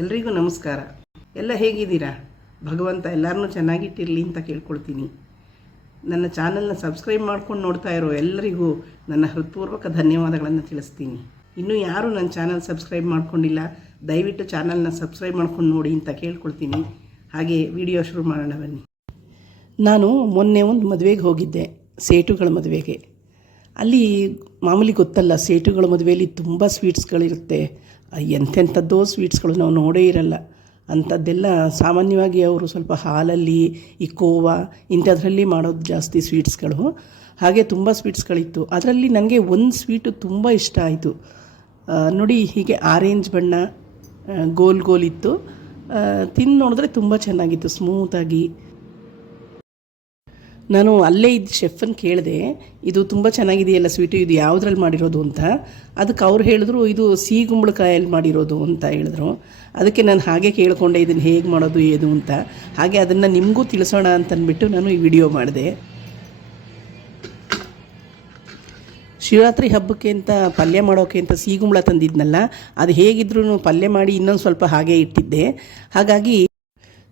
ಎಲ್ರಿಗೂ ನಮಸ್ಕಾರ. ಎಲ್ಲ ಹೇಗಿದ್ದೀರಾ? ಭಗವಂತ ಎಲ್ಲರನ್ನೂ ಚೆನ್ನಾಗಿಟ್ಟಿರಲಿ ಅಂತ ಕೇಳ್ಕೊಳ್ತೀನಿ. ನನ್ನ ಚಾನಲ್ನ ಸಬ್ಸ್ಕ್ರೈಬ್ ಮಾಡ್ಕೊಂಡು ನೋಡ್ತಾ ಇರೋ ಎಲ್ಲರಿಗೂ ನನ್ನ ಹೃತ್ಪೂರ್ವಕ ಧನ್ಯವಾದಗಳನ್ನು ತಿಳಿಸ್ತೀನಿ. ಇನ್ನೂ ಯಾರು ನನ್ನ ಚಾನಲ್ ಸಬ್ಸ್ಕ್ರೈಬ್ ಮಾಡ್ಕೊಂಡಿಲ್ಲ, ದಯವಿಟ್ಟು ಚಾನಲ್ನ ಸಬ್ಸ್ಕ್ರೈಬ್ ಮಾಡ್ಕೊಂಡು ನೋಡಿ ಅಂತ ಕೇಳ್ಕೊಳ್ತೀನಿ. ಹಾಗೆ ವಿಡಿಯೋ ಶುರು ಮಾಡೋಣ ಬನ್ನಿ. ನಾನು ಮೊನ್ನೆ ಒಂದು ಮದುವೆಗೆ ಹೋಗಿದ್ದೆ, ಸೇಟುಗಳ ಮದುವೆಗೆ. ಅಲ್ಲಿ ಮಾಮೂಲಿ ಗೊತ್ತಲ್ಲ, ಸೇಟುಗಳ ಮದುವೆಯಲ್ಲಿ ತುಂಬ ಸ್ವೀಟ್ಸ್ಗಳಿರುತ್ತೆ ಎಂತೆಂಥದ್ದೋ ಸ್ವೀಟ್ಸ್ಗಳು ನಾವು ನೋಡೇ ಇರಲ್ಲ. ಅಂಥದ್ದೆಲ್ಲ ಸಾಮಾನ್ಯವಾಗಿ ಅವರು ಸ್ವಲ್ಪ ಹಾಲಲ್ಲಿ, ಈ ಕೋವಾ, ಇಂಥದ್ರಲ್ಲಿ ಮಾಡೋದು ಜಾಸ್ತಿ ಸ್ವೀಟ್ಸ್ಗಳು ಹಾಗೆ ತುಂಬ ಸ್ವೀಟ್ಸ್ಗಳಿತ್ತು ಅದರಲ್ಲಿ ನನಗೆ ಒಂದು ಸ್ವೀಟು ತುಂಬ ಇಷ್ಟ ಆಯಿತು. ನೋಡಿ ಹೀಗೆ ಆರೆಂಜ್ ಬಣ್ಣ ಗೋಲ್ ಗೋಲ್ ಇತ್ತು. ತಿಂದು ನೋಡಿದ್ರೆ ತುಂಬ ಚೆನ್ನಾಗಿತ್ತು. ಸ್ಮೂತಾಗಿ ನಾನು ಅಲ್ಲೇ ಇದ್ದ ಶೆಫನ್ನು ಕೇಳಿದೆ, ಇದು ತುಂಬ ಚೆನ್ನಾಗಿದೆಯಲ್ಲ ಸ್ವೀಟು ಇದು ಯಾವುದ್ರಲ್ಲಿ ಮಾಡಿರೋದು ಅಂತ? ಅದಕ್ಕೆ ಅವ್ರು ಹೇಳಿದ್ರು, ಇದು ಸಿಹಿಗುಂಬಳಕಾಯಲ್ಲಿ ಮಾಡಿರೋದು ಅಂತ ಹೇಳಿದ್ರು. ಅದಕ್ಕೆ ನಾನು ಹಾಗೆ ಕೇಳಿಕೊಂಡೆ ಇದನ್ನು ಹೇಗೆ ಮಾಡೋದು, ಏನು ಅಂತ. ಹಾಗೆ ಅದನ್ನು ನಿಮಗೂ ತಿಳಿಸೋಣ ಅಂತಂದ್ಬಿಟ್ಟು ನಾನು ಈ ವಿಡಿಯೋ ಮಾಡಿದೆ. ಶಿವರಾತ್ರಿ ಹಬ್ಬಕ್ಕೆ ಅಂತ ಪಲ್ಯ ಮಾಡೋಕೆ ಅಂತ ಸಿಹಿಗುಂಬಳ ತಂದಿದ್ನಲ್ಲ, ಅದು ಹೇಗಿದ್ರೂ ಪಲ್ಯ ಮಾಡಿ ಇನ್ನೊಂದು ಸ್ವಲ್ಪ ಹಾಗೆ ಇಟ್ಟಿದ್ದೆ. ಹಾಗಾಗಿ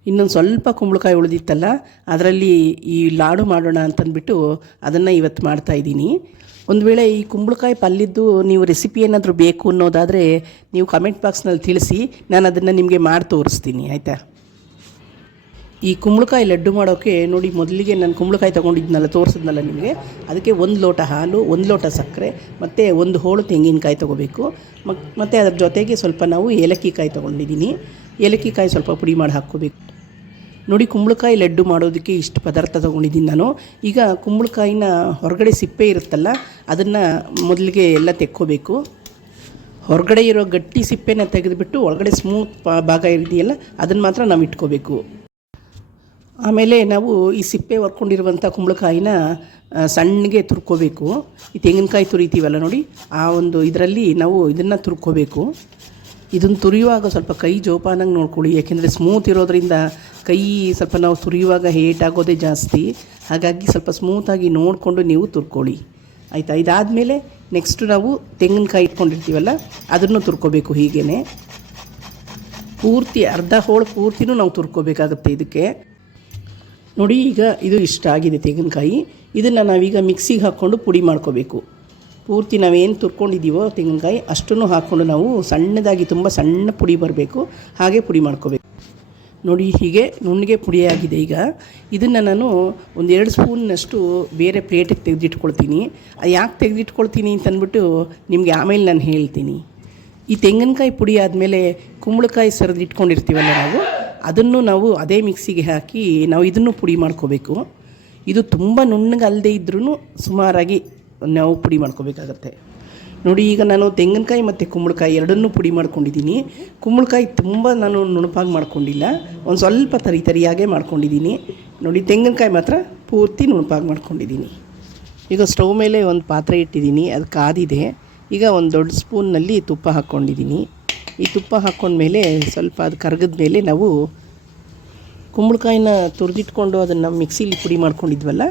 ಇನ್ನೊಂದು ಸ್ವಲ್ಪ ಕುಂಬಳಕಾಯಿ ಉಳಿದಿತ್ತಲ್ಲ, ಅದರಲ್ಲಿ ಈ ಲಾಡು ಮಾಡೋಣ ಅಂತಂದ್ಬಿಟ್ಟು ಅದನ್ನು ಇವತ್ತು ಮಾಡ್ತಾ ಇದ್ದೀನಿ. ಒಂದು ವೇಳೆ ಈ ಕುಂಬಳಕಾಯಿ ಪಲ್ಯದ್ದು ನೀವು ರೆಸಿಪಿ ಏನಾದರೂ ಬೇಕು ಅನ್ನೋದಾದರೆ ನೀವು ಕಮೆಂಟ್ ಬಾಕ್ಸ್ನಲ್ಲಿ ತಿಳಿಸಿ, ನಾನು ಅದನ್ನು ನಿಮಗೆ ಮಾಡಿ ತೋರಿಸ್ತೀನಿ, ಆಯಿತಾ? ಈ ಕುಂಬಳಕಾಯಿ ಲಡ್ಡು ಮಾಡೋಕ್ಕೆ ನೋಡಿ ಮೊದಲಿಗೆ ನಾನು ಕುಂಬಳಕಾಯಿ ತೊಗೊಂಡಿದ್ನಲ್ಲ, ತೋರಿಸಿದ್ನಲ್ಲ ನಿಮಗೆ? ಅದಕ್ಕೆ ಒಂದು ಲೋಟ ಹಾಲು, ಒಂದು ಲೋಟ ಸಕ್ಕರೆ, ಮತ್ತು ಒಂದು ಹೋಳು ತೆಂಗಿನಕಾಯಿ ತೊಗೋಬೇಕು. ಮತ್ತು ಅದ್ರ ಜೊತೆಗೆ ಸ್ವಲ್ಪ ನಾವು ಏಲಕ್ಕಿಕಾಯಿ ತೊಗೊಂಡಿದ್ದೀನಿ. ಏಲಕ್ಕಿ ಕಾಯಿ ಸ್ವಲ್ಪ ಪುಡಿ ಮಾಡಿ ಹಾಕ್ಕೋಬೇಕು. ನೋಡಿ ಕುಂಬಳಕಾಯಿ ಲಡ್ಡು ಮಾಡೋದಕ್ಕೆ ಇಷ್ಟು ಪದಾರ್ಥ ತೊಗೊಂಡಿದ್ದೀನಿ ನಾನು. ಈಗ ಕುಂಬಳಕಾಯಿನ ಹೊರಗಡೆ ಸಿಪ್ಪೆ ಇರುತ್ತಲ್ಲ, ಅದನ್ನು ಮೊದಲಿಗೆ ಎಲ್ಲ ತೆಕ್ಕೋಬೇಕು. ಹೊರಗಡೆ ಇರೋ ಗಟ್ಟಿ ಸಿಪ್ಪೆನ ತೆಗೆದುಬಿಟ್ಟು ಒಳಗಡೆ ಸ್ಮೂತ್ ಭಾಗ ಇದೆಯಲ್ಲ, ಅದನ್ನು ಮಾತ್ರ ನಾವು ಇಟ್ಕೋಬೇಕು. ಆಮೇಲೆ ನಾವು ಈ ಸಿಪ್ಪೆ ಹೊರ್ಕೊಂಡಿರುವಂಥ ಕುಂಬಳಕಾಯಿನ ಸಣ್ಣಗೆ ತುರ್ಕೋಬೇಕು. ಈ ತೆಂಗಿನಕಾಯಿ ತುರಿತೀವಲ್ಲ ನೋಡಿ, ಆ ಒಂದು ಇದರಲ್ಲಿ ನಾವು ಇದನ್ನು ತುರ್ಕೋಬೇಕು. ಇದನ್ನು ತುರಿಯುವಾಗ ಸ್ವಲ್ಪ ಕೈ ಜೋಪಾನಾಗಿ ನೋಡ್ಕೊಳ್ಳಿ. ಯಾಕೆಂದರೆ ಸ್ಮೂತ್ ಇರೋದ್ರಿಂದ ಕೈ ಸ್ವಲ್ಪ ನಾವು ತುರಿಯುವಾಗ ಆಗೋದೇ ಜಾಸ್ತಿ. ಹಾಗಾಗಿ ಸ್ವಲ್ಪ ಸ್ಮೂತಾಗಿ ನೋಡಿಕೊಂಡು ನೀವು ತುರ್ಕೊಳ್ಳಿ. ಆಯಿತಾ? ಇದಾದಮೇಲೆ ನೆಕ್ಸ್ಟ್ ನಾವು ತೆಂಗಿನಕಾಯಿ ಇಟ್ಕೊಂಡಿರ್ತೀವಲ್ಲ, ಅದನ್ನು ತುರ್ಕೋಬೇಕು ಹೀಗೇ ಪೂರ್ತಿ ಅರ್ಧ ಹೋಳು ಪೂರ್ತಿನೂ ನಾವು ತುರ್ಕೋಬೇಕಾಗುತ್ತೆ ಇದಕ್ಕೆ. ನೋಡಿ ಈಗ ಇದು ಇಷ್ಟ ಆಗಿದೆ ತೆಂಗಿನಕಾಯಿ. ಇದನ್ನು ನಾವೀಗ ಮಿಕ್ಸಿಗೆ ಹಾಕ್ಕೊಂಡು ಪುಡಿ ಮಾಡ್ಕೋಬೇಕು. ಪೂರ್ತಿ ನಾವೇನು ತುರ್ಕೊಂಡಿದ್ದೀವೋ ತೆಂಗಿನಕಾಯಿ, ಅಷ್ಟನ್ನು ಹಾಕ್ಕೊಂಡು ನಾವು ಸಣ್ಣದಾಗಿ ತುಂಬ ಸಣ್ಣ ಪುಡಿ ಬರಬೇಕು. ಹಾಗೆ ಪುಡಿ ಮಾಡ್ಕೋಬೇಕು. ನೋಡಿ, ಹೀಗೆ ನುಣ್ಣಗೆ ಪುಡಿಯಾಗಿದೆ ಈಗ. ಇದನ್ನು ನಾನು ಒಂದೆರಡು ಸ್ಪೂನ್ನಷ್ಟು ಬೇರೆ ಪ್ಲೇಟಿಗೆ ತೆಗೆದಿಟ್ಕೊಳ್ತೀನಿ. ಯಾಕೆ ತೆಗೆದಿಟ್ಕೊಳ್ತೀನಿ ಅಂತಂದ್ಬಿಟ್ಟು ನಿಮಗೆ ಆಮೇಲೆ ನಾನು ಹೇಳ್ತೀನಿ. ಈ ತೆಂಗಿನಕಾಯಿ ಪುಡಿ ಆದಮೇಲೆ ಕುಂಬಳಕಾಯಿ ಸರಿದು ಇಟ್ಕೊಂಡಿರ್ತೀವಲ್ಲ ನಾವು, ಅದನ್ನು ನಾವು ಅದೇ ಮಿಕ್ಸಿಗೆ ಹಾಕಿ ನಾವು ಇದನ್ನು ಪುಡಿ ಮಾಡ್ಕೋಬೇಕು. ಇದು ತುಂಬ ನುಣ್ಣಗಲ್ಲದೆ ಇದ್ರೂ ಸುಮಾರಾಗಿ ನಾವು ಪುಡಿ ಮಾಡ್ಕೋಬೇಕಾಗತ್ತೆ. ನೋಡಿ, ಈಗ ನಾನು ತೆಂಗಿನಕಾಯಿ ಮತ್ತು ಕುಂಬಳಕಾಯಿ ಎರಡನ್ನೂ ಪುಡಿ ಮಾಡ್ಕೊಂಡಿದ್ದೀನಿ. ಕುಂಬಳಕಾಯಿ ತುಂಬ ನಾನು ನುಣುಪಾಗಿ ಮಾಡ್ಕೊಂಡಿಲ್ಲ. ಒಂದು ಸ್ವಲ್ಪ ತರಿ ತರಿಯಾಗೆ ಮಾಡ್ಕೊಂಡಿದ್ದೀನಿ. ನೋಡಿ, ತೆಂಗಿನಕಾಯಿ ಮಾತ್ರ ಪೂರ್ತಿ ನುಣುಪಾಗಿ ಮಾಡ್ಕೊಂಡಿದ್ದೀನಿ. ಈಗ ಸ್ಟವ್ ಮೇಲೆ ಒಂದು ಪಾತ್ರೆ ಇಟ್ಟಿದ್ದೀನಿ, ಅದು ಕಾದಿದೆ. ಈಗ ಒಂದು ದೊಡ್ಡ ಸ್ಪೂನ್ನಲ್ಲಿ ತುಪ್ಪ ಹಾಕ್ಕೊಂಡಿದ್ದೀನಿ. ಈ ತುಪ್ಪ ಹಾಕ್ಕೊಂಡ್ಮೇಲೆ ಸ್ವಲ್ಪ ಅದು ಕರಗಿದ ಮೇಲೆ ನಾವು ಕುಂಬಳಕಾಯಿನ ತುರಿದಿಟ್ಕೊಂಡು ಅದನ್ನು ಮಿಕ್ಸಿಲಿ ಪುಡಿ ಮಾಡ್ಕೊಂಡಿದ್ವಲ್ಲ,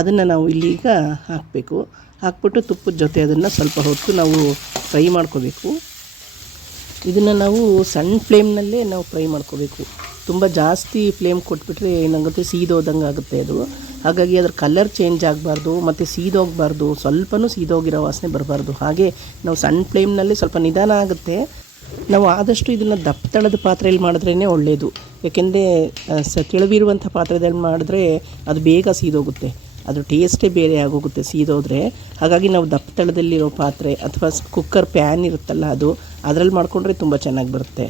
ಅದನ್ನು ನಾವು ಇಲ್ಲಿಗ ಹಾಕಬೇಕು. ಹಾಕ್ಬಿಟ್ಟು ತುಪ್ಪದ ಜೊತೆ ಅದನ್ನು ಸ್ವಲ್ಪ ಹೊತ್ತು ನಾವು ಫ್ರೈ ಮಾಡ್ಕೋಬೇಕು. ಇದನ್ನು ನಾವು ಸಣ್ಣ ಫ್ಲೇಮ್ನಲ್ಲೇ ನಾವು ಫ್ರೈ ಮಾಡ್ಕೋಬೇಕು. ತುಂಬ ಜಾಸ್ತಿ ಫ್ಲೇಮ್ ಕೊಟ್ಬಿಟ್ರೆ ಏನಾಗುತ್ತೆ, ಸೀದೋದಂಗೆ ಆಗುತ್ತೆ ಅದು. ಹಾಗಾಗಿ ಅದರ ಕಲರ್ ಚೇಂಜ್ ಆಗಬಾರ್ದು, ಮತ್ತು ಸೀದೋಗಬಾರ್ದು, ಸ್ವಲ್ಪನೂ ಸೀದೋಗಿರೋ ವಾಸನೆ ಬರಬಾರ್ದು. ಹಾಗೆ ನಾವು ಸಣ್ಣ ಫ್ಲೇಮ್ನಲ್ಲಿ ಸ್ವಲ್ಪ ನಿಧಾನ ಆಗುತ್ತೆ. ನಾವು ಆದಷ್ಟು ಇದನ್ನು ದಪ್ಪತಳದ ಪಾತ್ರೆಯಲ್ಲಿ ಮಾಡಿದ್ರೇ ಒಳ್ಳೆಯದು ಏಕೆಂದರೆ ಸ ತಿಳವಿರುವಂಥ ಪಾತ್ರೆದಲ್ಲಿ ಮಾಡಿದ್ರೆ ಅದು ಬೇಗ ಸೀದೋಗುತ್ತೆ. ಅದ್ರ ಟೇಸ್ಟೇ ಬೇರೆ ಆಗೋಗುತ್ತೆ, ಸೀದೋದ್ರೆ. ಹಾಗಾಗಿ ನಾವು ದಪ್ಪತಳದಲ್ಲಿರೋ ಪಾತ್ರೆ ಅಥವಾ ಕುಕ್ಕರ್ ಪ್ಯಾನ್ ಇರುತ್ತಲ್ಲ ಅದು, ಅದರಲ್ಲಿ ಮಾಡಿಕೊಂಡ್ರೆ ತುಂಬ ಚೆನ್ನಾಗಿ ಬರುತ್ತೆ.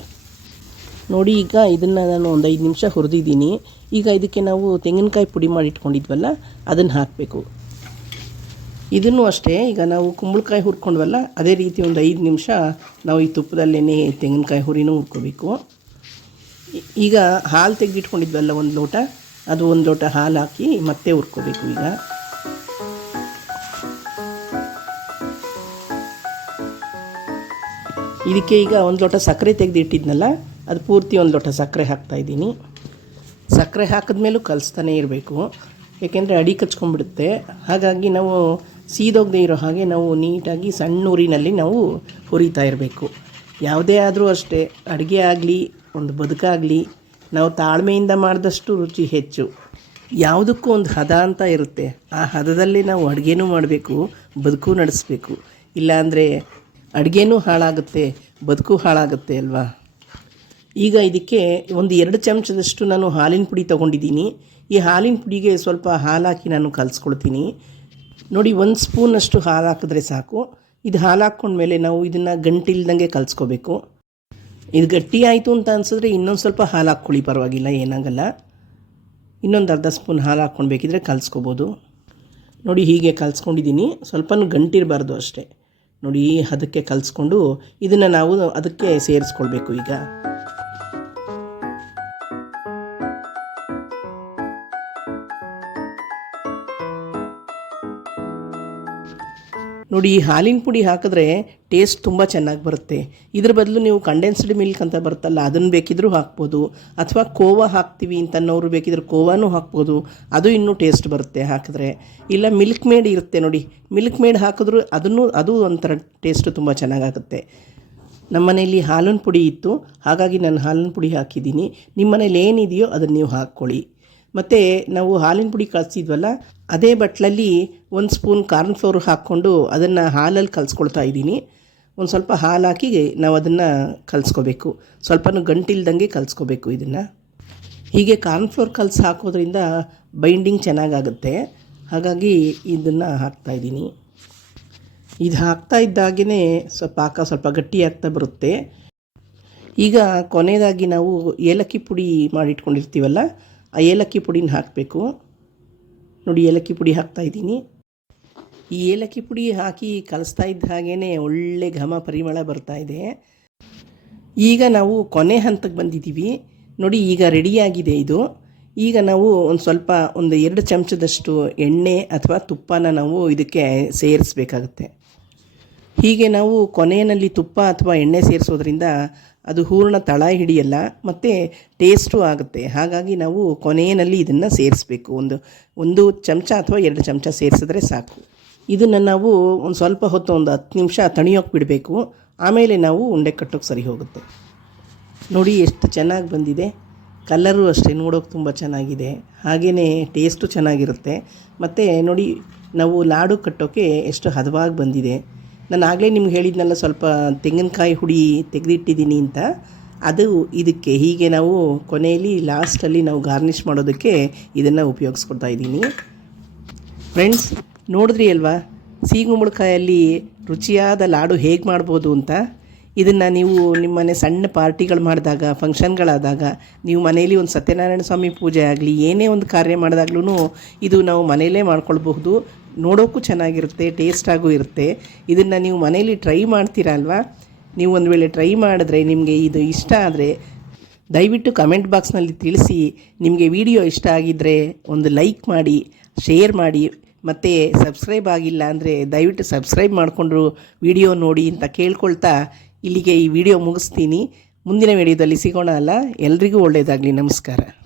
ನೋಡಿ, ಈಗ ಇದನ್ನು ನಾನು ಒಂದು ಐದು ನಿಮಿಷ ಹುರಿದಿದ್ದೀನಿ. ಈಗ ಇದಕ್ಕೆ ನಾವು ತೆಂಗಿನಕಾಯಿ ಪುಡಿ ಮಾಡಿ ಇಟ್ಕೊಂಡಿದ್ವಲ್ಲ, ಅದನ್ನು ಹಾಕಬೇಕು. ಇದನ್ನು ಅಷ್ಟೇ, ಈಗ ನಾವು ಕುಂಬಳಕಾಯಿ ಹುರ್ಕೊಂಡ್ವಲ್ಲ, ಅದೇ ರೀತಿ ಒಂದು ಐದು ನಿಮಿಷ ನಾವು ಈ ತುಪ್ಪದಲ್ಲೇ ತೆಂಗಿನಕಾಯಿ ಹುರಿನೂ ಹುರ್ಕೋಬೇಕು. ಈಗ ಹಾಲು ತೆಗೆದಿಟ್ಕೊಂಡಿದ್ವಲ್ಲ ಒಂದು ಲೋಟ ಅದು ಒಂದು ಲೋಟ ಹಾಲು ಹಾಕಿ ಮತ್ತೆ ಹುರ್ಕೋಬೇಕು ಈಗ. ಇದಕ್ಕೆ ಈಗ ಒಂದು ಲೋಟ ಸಕ್ಕರೆ ತೆಗೆದಿಟ್ಟಿದ್ನಲ್ಲ, ಅದು ಪೂರ್ತಿ ಒಂದು ಲೋಟ ಸಕ್ಕರೆ ಹಾಕ್ತಾಯಿದ್ದೀನಿ ಸಕ್ಕರೆ ಹಾಕಿದ್ಮೇಲೂ ಕಲಿಸ್ತಾನೆ ಇರಬೇಕು. ಏಕೆಂದರೆ ಅಡಿ ಕಚ್ಕೊಂಡ್ಬಿಡುತ್ತೆ. ಹಾಗಾಗಿ ನಾವು ಸೀದೋಗದೆ ಇರೋ ಹಾಗೆ ನಾವು ನೀಟಾಗಿ ಸಣ್ಣ ಊರಿನಲ್ಲಿ ನಾವು ಹುರಿತಾ ಇರಬೇಕು. ಯಾವುದೇ ಆದರೂ ಅಷ್ಟೇ, ಅಡುಗೆ ಆಗಲಿ, ಒಂದು ಬದುಕಾಗಲಿ ನಾವು ತಾಳ್ಮೆಯಿಂದ ಮಾಡಿದಷ್ಟು ರುಚಿ ಹೆಚ್ಚು. ಯಾವುದಕ್ಕೂ ಒಂದು ಹದ ಅಂತ ಇರುತ್ತೆ. ಆ ಹದದಲ್ಲಿ ನಾವು ಅಡುಗೆನೂ ಮಾಡಬೇಕು, ಬದುಕು ನಡೆಸಬೇಕು. ಇಲ್ಲಾಂದರೆ ಅಡುಗೆನೂ ಹಾಳಾಗುತ್ತೆ, ಬದುಕು ಹಾಳಾಗುತ್ತೆ ಅಲ್ವಾ? ಈಗ ಇದಕ್ಕೆ ಒಂದು ಎರಡು ಚಮಚದಷ್ಟು ನಾನು ಹಾಲಿನ ಪುಡಿ ತೊಗೊಂಡಿದ್ದೀನಿ. ಈ ಹಾಲಿನ ಪುಡಿಗೆ ಸ್ವಲ್ಪ ಹಾಲು ಹಾಕಿ ನಾನು ಕಲಿಸ್ಕೊಳ್ತೀನಿ. ನೋಡಿ, ಒಂದು ಸ್ಪೂನಷ್ಟು ಹಾಲು ಹಾಕಿದ್ರೆ ಸಾಕು. ಇದು ಹಾಲು ಹಾಕ್ಕೊಂಡ್ಮೇಲೆ ನಾವು ಇದನ್ನು ಗಂಟಿಲ್ದಂಗೆ ಕಲಿಸ್ಕೋಬೇಕು. ಇದು ಗಟ್ಟಿ ಆಯಿತು ಅಂತ ಅನ್ಸಿದ್ರೆ ಇನ್ನೊಂದು ಸ್ವಲ್ಪ ಹಾಲು ಹಾಕ್ಕೊಳ್ಳಿ, ಪರವಾಗಿಲ್ಲ, ಏನಾಗಲ್ಲ. ಇನ್ನೊಂದು ಅರ್ಧ ಸ್ಪೂನ್ ಹಾಲು ಹಾಕ್ಕೊಳ್ಬೇಕಿದ್ರೆ ಕಲಿಸ್ಕೋಬೋದು. ನೋಡಿ ಹೀಗೆ ಕಲಿಸ್ಕೊಂಡಿದ್ದೀನಿ. ಸ್ವಲ್ಪನೂ ಗಂಟಿರಬಾರ್ದು ಅಷ್ಟೇ. ನೋಡಿ, ಅದಕ್ಕೆ ಕಲಿಸ್ಕೊಂಡು ಇದನ್ನು ನಾವು ಅದಕ್ಕೆ ಸೇರಿಸ್ಕೊಳ್ಬೇಕು ಈಗ. ನೋಡಿ, ಈ ಹಾಲಿನ ಪುಡಿ ಹಾಕಿದ್ರೆ ಟೇಸ್ಟ್ ತುಂಬ ಚೆನ್ನಾಗಿ ಬರುತ್ತೆ. ಇದ್ರ ಬದಲು ನೀವು ಕಂಡೆನ್ಸ್ಡ್ ಮಿಲ್ಕ್ ಅಂತ ಬರುತ್ತಲ್ಲ, ಅದನ್ನು ಬೇಕಿದ್ರೂ ಹಾಕ್ಬೋದು. ಅಥವಾ ಕೋವಾ ಹಾಕ್ತೀವಿ ಅಂತ ಅನ್ನೋರು ಬೇಕಿದ್ರೆ ಕೋವಾನೂ ಹಾಕ್ಬೋದು. ಅದು ಇನ್ನೂ ಟೇಸ್ಟ್ ಬರುತ್ತೆ ಹಾಕಿದ್ರೆ. ಇಲ್ಲ ಮಿಲ್ಕ್ ಮೇಡ್ ಇರುತ್ತೆ ನೋಡಿ. ಮಿಲ್ಕ್ ಮೇಡ್ ಹಾಕಿದ್ರು ಅದನ್ನು, ಅದು ಒಂಥರ ಟೇಸ್ಟ್ ತುಂಬ ಚೆನ್ನಾಗಾಗುತ್ತೆ. ನಮ್ಮ ಮನೆಯಲ್ಲಿ ಹಾಲಿನ ಪುಡಿ ಇತ್ತು. ಹಾಗಾಗಿ ನಾನು ಹಾಲಿನ ಪುಡಿ ಹಾಕಿದ್ದೀನಿ. ನಿಮ್ಮ ಮನೇಲಿ ಏನಿದೆಯೋ ಅದನ್ನು ನೀವು ಹಾಕ್ಕೊಳ್ಳಿ. ಮತ್ತು ನಾವು ಹಾಲಿನ ಪುಡಿ ಕಲಸಿದ್ವಲ್ಲ ಅದೇ ಬಟ್ಲಲ್ಲಿ ಒಂದು ಸ್ಪೂನ್ ಕಾರ್ನ್ ಫ್ಲೋರ್ ಹಾಕ್ಕೊಂಡು ಅದನ್ನು ಹಾಲಲ್ಲಿ ಕಲಿಸ್ಕೊಳ್ತಾ ಇದ್ದೀನಿ. ಒಂದು ಸ್ವಲ್ಪ ಹಾಲು ಹಾಕಿ ನಾವು ಅದನ್ನು ಕಲಿಸ್ಕೋಬೇಕು. ಸ್ವಲ್ಪನೂ ಗಂಟಿಲ್ದಂಗೆ ಕಲಿಸ್ಕೋಬೇಕು ಇದನ್ನು. ಹೀಗೆ ಕಾರ್ನ್ ಫ್ಲೋರ್ ಕಲಸಿ ಹಾಕೋದ್ರಿಂದ ಬೈಂಡಿಂಗ್ ಚೆನ್ನಾಗಾಗುತ್ತೆ. ಹಾಗಾಗಿ ಇದನ್ನು ಹಾಕ್ತಾಯಿದ್ದೀನಿ ಇದು ಹಾಕ್ತಾ ಇದ್ದಾಗೇ ಸ್ವಲ್ಪ ಪಾಕ ಸ್ವಲ್ಪ ಗಟ್ಟಿ ಆಗ್ತಾ ಬರುತ್ತೆ. ಈಗ ಕೊನೆಯದಾಗಿ ನಾವು ಏಲಕ್ಕಿ ಪುಡಿ ಮಾಡಿಟ್ಕೊಂಡಿರ್ತೀವಲ್ಲ ಆ ಏಲಕ್ಕಿ ಪುಡಿನ ಹಾಕಬೇಕು. ನೋಡಿ, ಏಲಕ್ಕಿ ಪುಡಿ ಹಾಕ್ತಾ ಇದ್ದೀನಿ. ಈ ಏಲಕ್ಕಿ ಪುಡಿ ಹಾಕಿ ಕಲಿಸ್ತಾ ಇದ್ದ ಹಾಗೇ ಒಳ್ಳೆ ಘಮ ಪರಿಮಳ ಬರ್ತಾ ಇದೆ. ಈಗ ನಾವು ಕೊನೆ ಹಂತಕ್ಕೆ ಬಂದಿದ್ದೀವಿ. ನೋಡಿ, ಈಗ ರೆಡಿಯಾಗಿದೆ ಇದು. ಈಗ ನಾವು ಒಂದು ಸ್ವಲ್ಪ ಒಂದು ಎರಡು ಚಮಚದಷ್ಟು ಎಣ್ಣೆ ಅಥವಾ ತುಪ್ಪನ ನಾವು ಇದಕ್ಕೆ ಸೇರಿಸ್ಬೇಕಾಗತ್ತೆ. ಹೀಗೆ ನಾವು ಕೊನೆಯಲ್ಲಿ ತುಪ್ಪ ಅಥವಾ ಎಣ್ಣೆ ಸೇರಿಸೋದ್ರಿಂದ ಅದು ಹೂರ್ಣ ತಳ ಹಿಡಿಯಲ್ಲ, ಮತ್ತು ಟೇಸ್ಟು ಆಗುತ್ತೆ. ಹಾಗಾಗಿ ನಾವು ಕೊನೆಯಲ್ಲಿ ಇದನ್ನು ಸೇರಿಸ್ಬೇಕು. ಒಂದು ಒಂದು ಚಮಚ ಅಥವಾ ಎರಡು ಚಮಚ ಸೇರಿಸಿದ್ರೆ ಸಾಕು. ಇದನ್ನು ನಾವು ಒಂದು ಸ್ವಲ್ಪ ಹೊತ್ತು ಒಂದು ಹತ್ತು ನಿಮಿಷ ತಣಿಯೋಕೆ ಬಿಡಬೇಕು. ಆಮೇಲೆ ನಾವು ಉಂಡೆ ಕಟ್ಟೋಕೆ ಸರಿ ಹೋಗುತ್ತೆ. ನೋಡಿ ಎಷ್ಟು ಚೆನ್ನಾಗಿ ಬಂದಿದೆ. ಕಲರು ಅಷ್ಟೇ, ನೋಡೋಕೆ ತುಂಬ ಚೆನ್ನಾಗಿದೆ. ಹಾಗೆಯೇ ಟೇಸ್ಟು ಚೆನ್ನಾಗಿರುತ್ತೆ. ಮತ್ತು ನೋಡಿ, ನಾವು ಲಾಡು ಕಟ್ಟೋಕ್ಕೆ ಎಷ್ಟು ಹದವಾಗಿ ಬಂದಿದೆ. ನಾನು ಆಗಲೇ ನಿಮ್ಗೆ ಹೇಳಿದ್ನಲ್ಲ ಸ್ವಲ್ಪ ತೆಂಗಿನಕಾಯಿ ಹುಡಿ ತೆಗೆದಿಟ್ಟಿದ್ದೀನಿ ಅಂತ. ಅದು ಇದಕ್ಕೆ ಹೀಗೆ ನಾವು ಕೊನೆಯಲ್ಲಿ ಲಾಸ್ಟಲ್ಲಿ ನಾವು ಗಾರ್ನಿಷ್ ಮಾಡೋದಕ್ಕೆ ಇದನ್ನು ಉಪಯೋಗಿಸ್ಕೊಡ್ತಾ ಇದ್ದೀನಿ. ಫ್ರೆಂಡ್ಸ್ ನೋಡಿದ್ರಿ ಅಲ್ವಾ? ಸೀಗುಂಬಳಕಾಯಲ್ಲಿ ರುಚಿಯಾದ ಲಾಡು ಹೇಗೆ ಮಾಡ್ಬೋದು ಅಂತ? ಇದನ್ನು ನೀವು ನಿಮ್ಮ ಮನೆ ಸಣ್ಣ ಪಾರ್ಟಿಗಳು ಮಾಡಿದಾಗ, ಫಂಕ್ಷನ್ಗಳಾದಾಗ, ನೀವು ಮನೆಯಲ್ಲಿ ಒಂದು ಸತ್ಯನಾರಾಯಣ ಸ್ವಾಮಿ ಪೂಜೆ ಆಗಲಿ, ಏನೇ ಒಂದು ಕಾರ್ಯ ಮಾಡಿದಾಗ್ಲೂ ಇದು ನಾವು ಮನೆಯಲ್ಲೇ ಮಾಡ್ಕೊಳ್ಬಹುದು. ನೋಡೋಕ್ಕೂ ಚೆನ್ನಾಗಿರುತ್ತೆ ಟೇಸ್ಟಾಗೂ ಇರುತ್ತೆ. ಇದನ್ನು ನೀವು ಮನೇಲಿ ಟ್ರೈ ಮಾಡ್ತೀರಾ ಅಲ್ವಾ? ನೀವು ಒಂದು ವೇಳೆ ಟ್ರೈ ಮಾಡಿದ್ರೆ ನಿಮಗೆ ಇದು ಇಷ್ಟ ಆದರೆ ದಯವಿಟ್ಟು ಕಮೆಂಟ್ ಬಾಕ್ಸ್ನಲ್ಲಿ ತಿಳಿಸಿ. ನಿಮಗೆ ವಿಡಿಯೋ ಇಷ್ಟ ಆಗಿದ್ದರೆ ಒಂದು ಲೈಕ್ ಮಾಡಿ ಶೇರ್ ಮಾಡಿ. ಮತ್ತು ಸಬ್ಸ್ಕ್ರೈಬ್ ಆಗಿಲ್ಲ ಅಂದರೆ ದಯವಿಟ್ಟು ಸಬ್ಸ್ಕ್ರೈಬ್ ಮಾಡಿಕೊಂಡ್ರು ವಿಡಿಯೋ ನೋಡಿ ಅಂತ ಕೇಳ್ಕೊಳ್ತಾ ಇಲ್ಲಿಗೆ ಈ ವಿಡಿಯೋ ಮುಗಿಸ್ತೀನಿ. ಮುಂದಿನ ವಿಡಿಯೋದಲ್ಲಿ ಸಿಗೋಣ ಅಲ್ಲ? ಎಲ್ರಿಗೂ ಒಳ್ಳೆಯದಾಗಲಿ ನಮಸ್ಕಾರ.